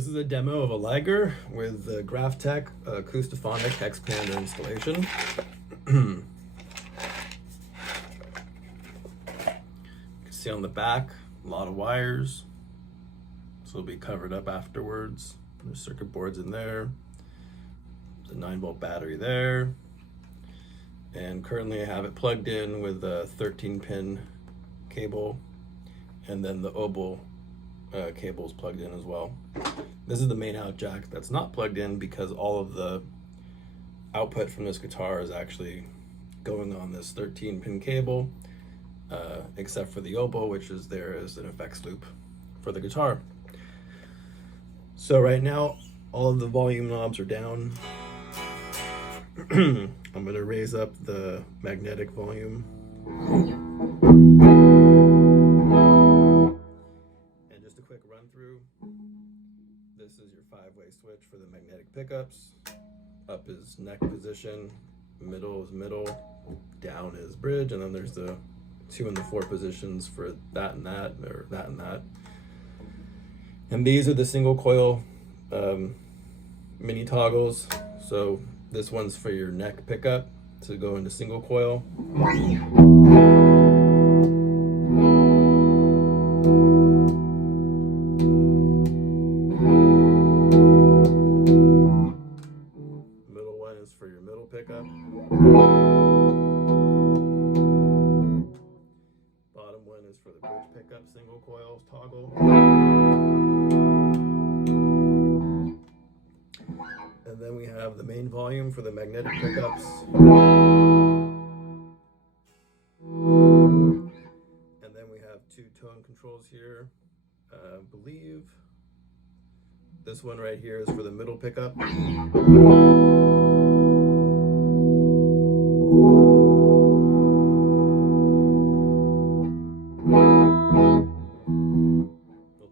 This is a demo of a Liger with the GraphTech AcoustiPhonic Hexpander installation. You can see on the back, a lot of wires. So it'll be covered up afterwards. There's circuit boards in there. There's a 9-volt battery there. And currently I have it plugged in with a 13-pin cable, and then the oboe cable is plugged in as well. This is the main out jack that's not plugged in because all of the output from this guitar is actually going on this 13-pin cable, except for the oboe, which is there as an effects loop for the guitar. So right now, all of the volume knobs are down. I'm going to raise up the magnetic volume. And just a quick run through. This is your 5-way switch for the magnetic pickups. Up is neck position, middle is middle, down is bridge, and then there's the 2 and the 4 positions for that and that, or that and that. And these are the single coil mini toggles. So this one's for your neck pickup to go into single coil. Middle one is for your middle pickup. Bottom one is for the bridge pickup single coil toggle. And then we have the main volume for the magnetic pickups. And then we have 2 tone controls here. I believe this one right here is for the middle pickup. We'll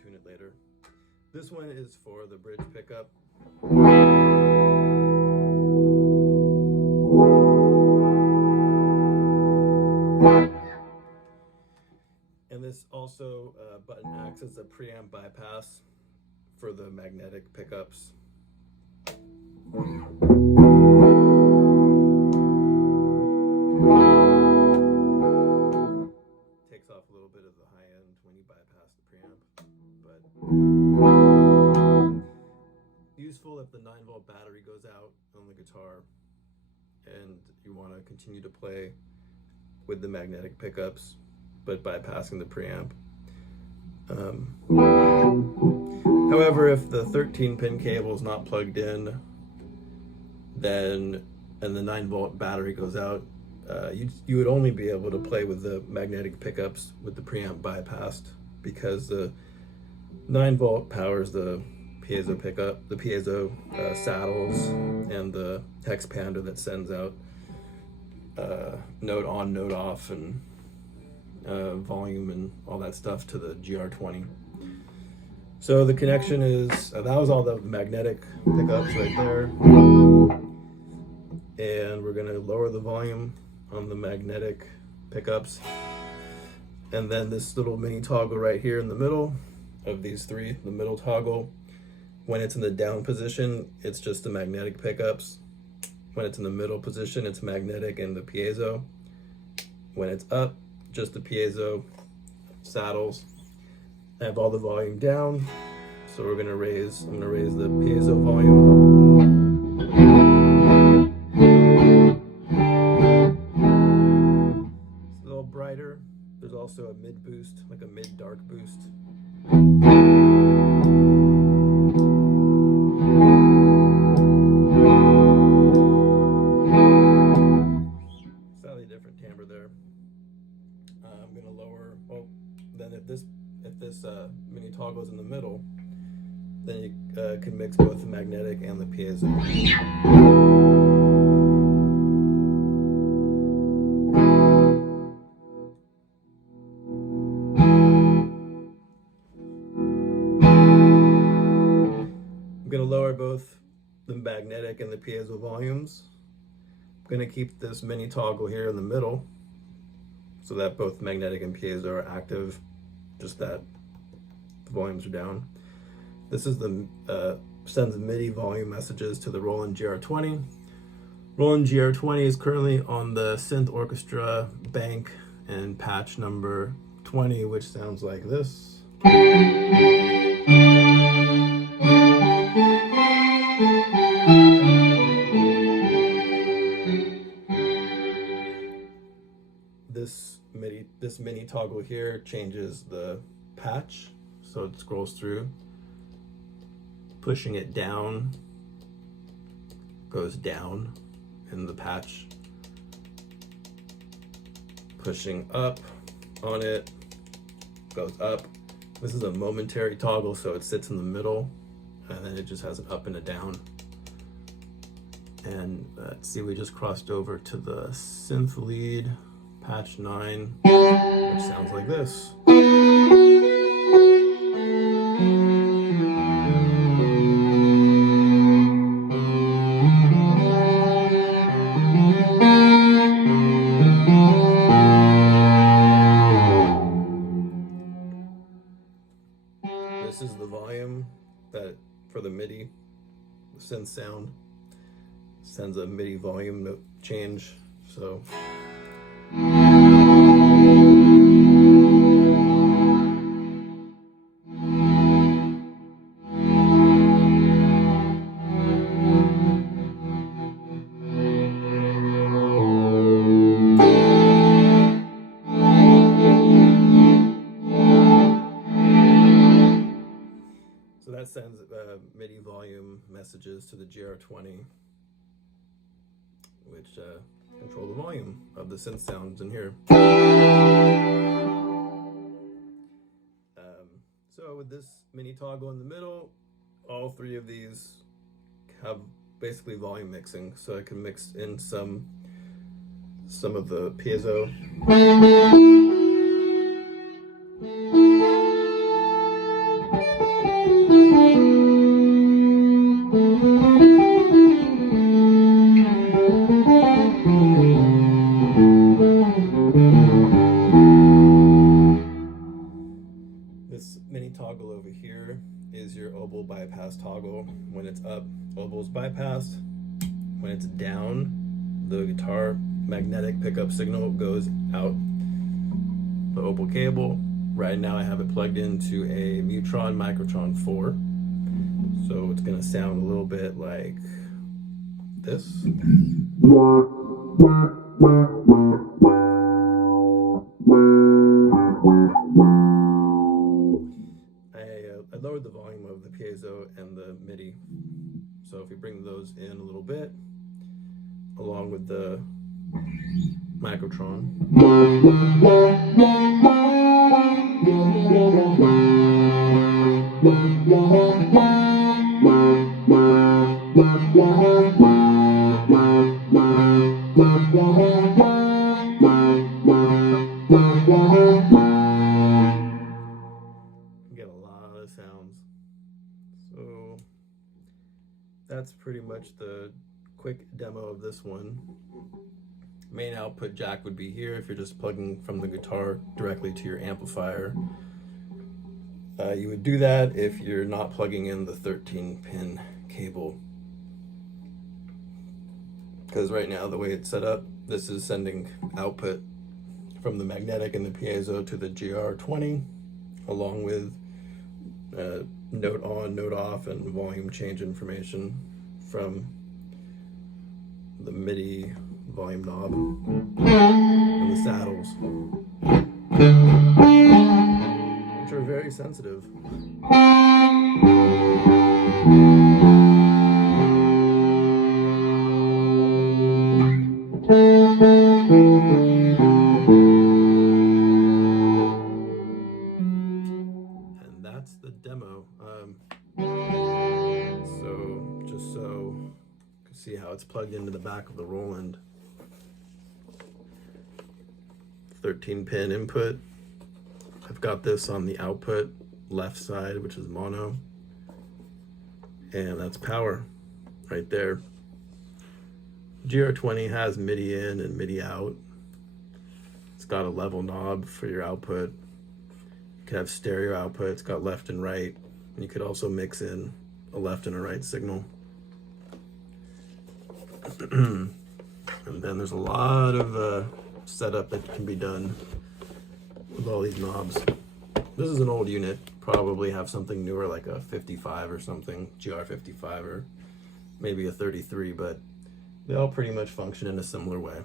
tune it later. This one is for the bridge pickup. And this also button acts as a preamp bypass for the magnetic pickups. Takes off a little bit of the high end when you bypass the preamp, but useful if the 9-volt battery goes out on the guitar and you want to continue to play with the magnetic pickups but bypassing the preamp. However, if the 13-pin cable is not plugged in, then and the 9-volt battery goes out, you would only be able to play with the magnetic pickups with the preamp bypassed, because the 9-volt powers the piezo pickup, the piezo saddles, and the Hexpander that sends out note on, note off, and volume and all that stuff to the GR20. So the connection is, that was all the magnetic pickups right there. And we're gonna lower the volume on the magnetic pickups. And then this little mini toggle right here in the middle of these 3, the middle toggle, when it's in the down position, it's just the magnetic pickups. When it's in the middle position, it's magnetic and the piezo. When it's up, just the piezo saddles. I have all the volume down, so I'm gonna raise the piezo volume. It's a little brighter. There's also a mid boost, like a mid dark boost. Slightly different timbre there. I'm gonna lower. Oh, then if this mini toggle is in the middle, then you can mix both the magnetic and the piezo. I'm gonna lower both the magnetic and the piezo volumes. I'm gonna keep this mini toggle here in the middle, so that both magnetic and piezo are active, just that the volumes are down. This is the sends MIDI volume messages to the Roland GR20. Roland GR20 is currently on the Synth Orchestra bank and patch number 20, which sounds like this. This mini toggle here changes the patch, so it scrolls through. Pushing it down goes down in the patch. Pushing up on it goes up. This is a momentary toggle, so it sits in the middle, and then it just has an up and a down. And let's see, we just crossed over to the synth lead, patch 9, which sounds like this. This is the volume that for the MIDI synth sound sends a MIDI volume note change. So that sends MIDI volume messages to the GR20, which control the volume of the synth sounds in here. So with this mini toggle in the middle, all three of these have basically volume mixing, so I can mix in some of the piezo. This mini toggle over here is your oboe bypass toggle. When it's up, oboe's bypassed. When it's down, the guitar magnetic pickup signal goes out the oboe cable. Right now I have it plugged into a Mutron Microtron 4. So it's gonna sound a little bit like this. I lowered the volume of the piezo and the MIDI. So if we bring those in a little bit, along with the Microtron. Get a lot of sounds. So that's pretty much the quick demo of this one. Main output jack would be here if you're just plugging from the guitar directly to your amplifier. You would do that if you're not plugging in the 13-pin cable. Because right now, the way it's set up, this is sending output from the magnetic and the piezo to the GR20, along with note on, note off, and volume change information from the MIDI volume knob and the saddles, which are very sensitive. And that's the demo. So just so you can see how it's plugged into the back of the Roland. 13-pin input. I've got this on the output left side, which is mono, and that's power right there. GR20 has MIDI in and MIDI out. It's got a level knob for your output. You can have stereo output. It's got left and right You could also mix in a left and a right signal. And then there's a lot of setup that can be done with all these knobs. This is an old unit, probably have something newer like a 55 or something, GR55 or maybe a 33, but they all pretty much function in a similar way.